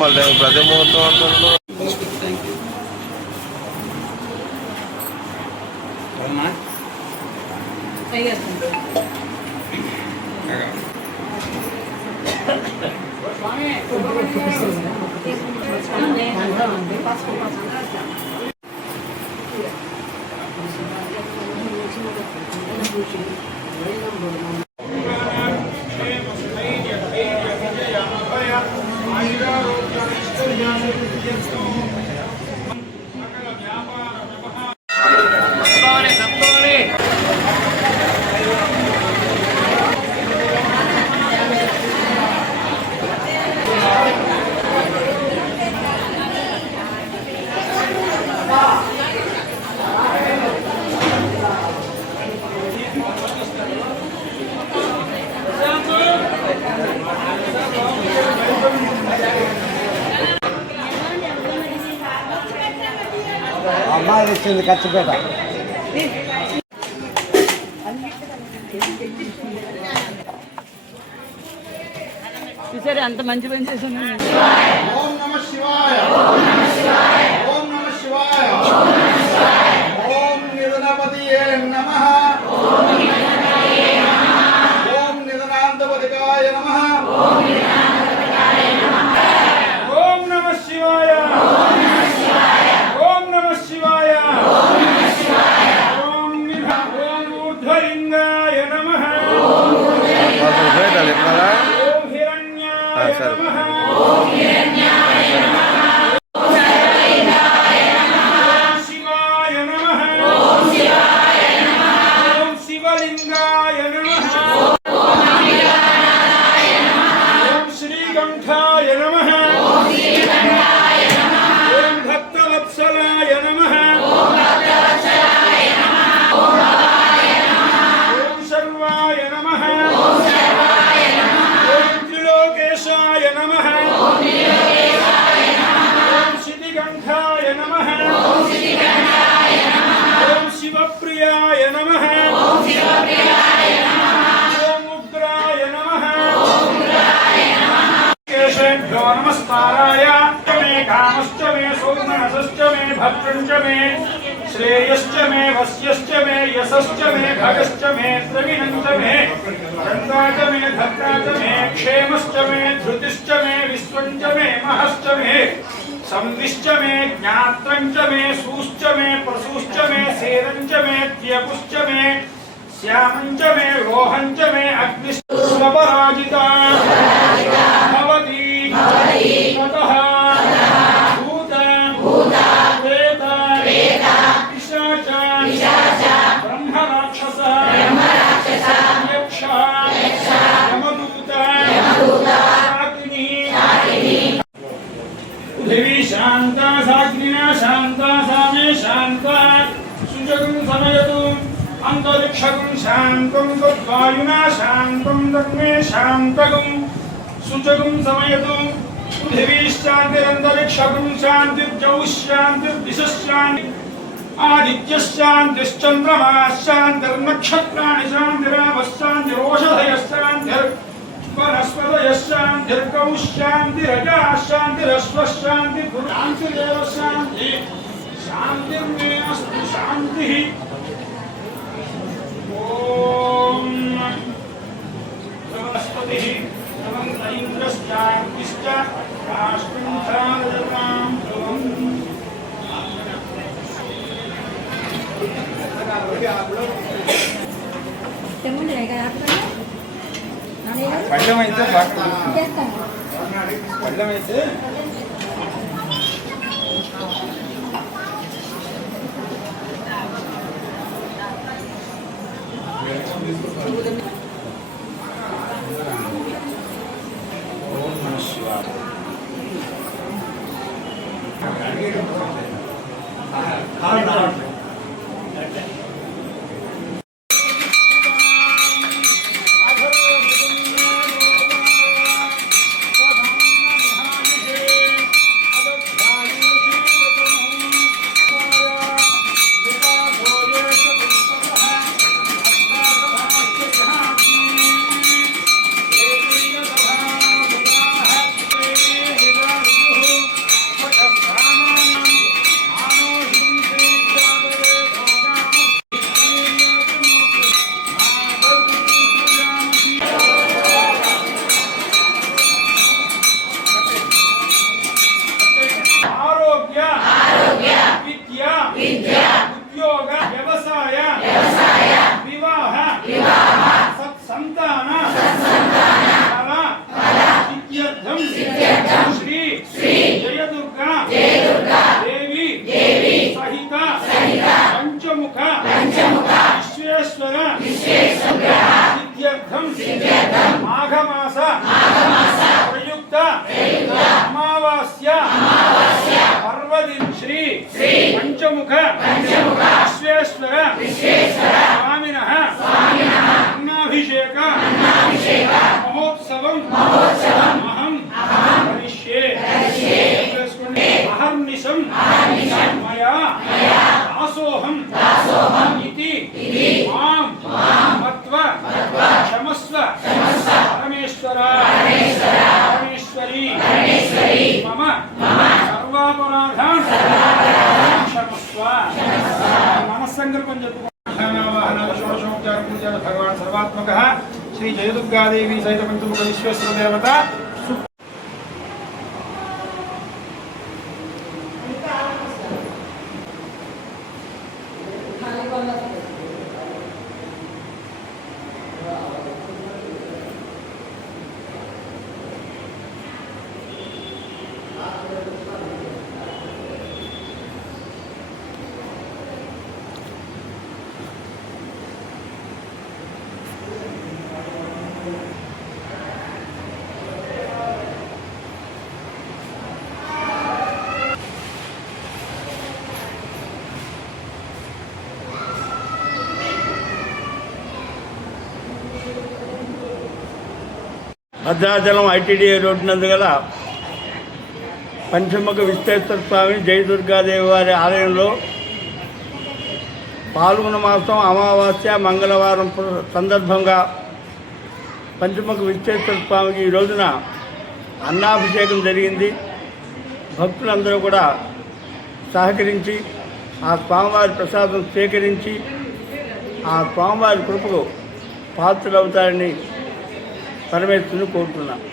మళ్ళీ ప్రతి ముహూర్తం అంటుండ్రు థ్యాంక్ అమ్మాయి తెచ్చింది ఖర్చుపేట. చూసారా అంత మంచి పని చేశాను नमो नमस्ताराय मे कामश्च मे सौमनसश्च मे भद्रञ्च मे श्रेयश्च मे वस्यश्च मे यशश्च मे खगश्च मे प्रवीणञ्च मे रङ्गा च मे धत्ता मे क्षेमश्च मे धृतिश्च मे विश्वञ्च मे महश्च मे संधिश्च मे ज्ञात्रञ्च मे सूश्च मे प्रसूश्च मे सेरञ्च मे त्यपुश्च मे श्यामञ्च मे लोहञ्च मे अग्निश्च स्वपराजिता। తతః భూత ప్రేత పిశాచ బ్రహ్మ రాక్షస యక్ష యమదూత శాకిని పృథివీ శాంత సాగ్నినా శాంత సామే శాంత సుజగం సమయతు అంతరిక్షగం శాంతం తద్వాయునా శాంతం దగ్నే శాంతగం సుజగం సమయతు పృథివీశ్చాంతిరంతరిక్షగం శాంతిర్జౌ శాంతిర్దిశాంతి ఆదిత్యశాంతిశ్చంద్రమాశాంతిర్నక్షత్రాణి శాంతిరామశాంతిరోషధయశాంతిర్ వనస్పతయశాంతిర్గౌ శాంతిరజా पृथिवीशान्तिरन्तरिक्षगुंशान्तिर्जौशान्तिर्दिशशान्ति आदित्यशान्तिश्चन्द्रमाशान्तिर्नक्षत्राणि शान्तिरामशान्तिरोषधयश्शान्तिर् वनस्पतयश्शान्तिर्गौशान्तिरजाशान्तिरश्वशान्तिर्भुजान्तिरेव शांति शांति अस्तु शान्तिः। ॐ वनस्पतिः రాష్ట్రం ధారయతాం ధ్రువం పళ్ళమైతే పళ్ళమైతే శ్రీరామ శ్రీ శ్రీ జయ దుర్గా జయ దుర్గా దేవి దేవి సహిత సహిత పంచముఖ పంచముఖ విశ్వేశ్వర విశ్వేశ్వర సిద్ధ్యర్థం సిద్ధ్యర్థం మాఘమాస మాఘమాస ప్రయుక్త ప్రయుక్త అమావాస్య అమావాస్య పర్వదిన్ శ్రీ శ్రీ పంచముఖ పంచముఖ విశ్వేశ్వర విశ్వేశ్వర మమ. సర్వాపరాధాన్. క్షమస్వ మనస్సంకల్పం చెప్పుకోవాహనాల షోడశోపచార పూజలు భగవాన్ సర్వాత్మక. శ్రీ జయదుర్గాదేవి సహిత పంచముఖ విశ్వేశ్వర దేవత. భద్రాచలం ఐటీడీఏ రోడ్డు నందు గల పంచముఖ విశ్వేశ్వర స్వామి జయదుర్గాదేవి వారి ఆలయంలో పాల్గొన మాసం అమావాస్య మంగళవారం సందర్భంగా పంచముఖ విశ్వేశ్వర స్వామికి ఈ రోజున అన్నాభిషేకం జరిగింది. భక్తులందరూ కూడా సహకరించి ఆ స్వామివారి ప్రసాదం స్వీకరించి ఆ స్వామివారి కృపకు పాత్రలవుతారని పరమేశ్వరుని కోరుతున్నాను